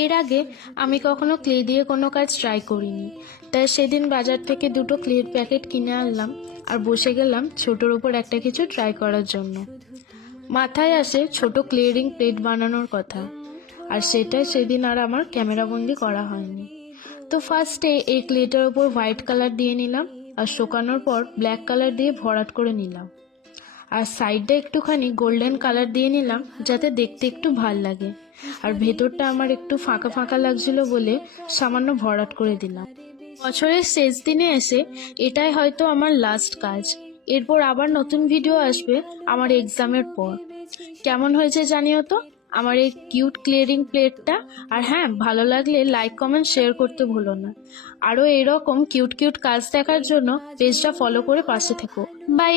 এর আগে আমি কখনো ক্লে দিয়ে কোনো কাজ ট্রাই করিনি, তাই সেদিন বাজার থেকে দুটো ক্লের প্যাকেট কিনে আনলাম আর বসে গেলাম ছোটোর উপর একটা কিছু ট্রাই করার জন্য। মাথায় আসে ছোট ক্লিয়ারিং প্লেট বানানোর কথা, আর সেটাই সেদিন আর আমার ক্যামেরাবন্দি করা হয়নি। তো ফার্স্টে এই ক্লেটার উপর হোয়াইট কালার দিয়ে নিলাম, আর শুকানোর পর ব্ল্যাক কালার দিয়ে ভরাট করে নিলাম, আর সাইডটা একটুখানি গোল্ডেন কালার দিয়ে নিলাম যাতে দেখতে একটু ভাল লাগে। আর ভেতরটা আমার একটু ফাঁকা ফাঁকা লাগছিল বলে সামান্য ভরাট করে দিলাম। বছরের শেষ দিনে এসে এটাই হয়তো আমার লাস্ট কাজ। এরপর আবার নতুন ভিডিও আসবে আমার এক্সামের পর। কেমন হয়েছে জানিও তো আমার এই কিউট ক্লিয়ারিং প্লেটটা। আর হ্যাঁ, ভালো লাগলে লাইক কমেন্ট শেয়ার করতে ভুলো না। আরও এরকম কিউট কিউট কাজ দেখার জন্য পেজটা ফলো করে পাশে থেকো। বাই।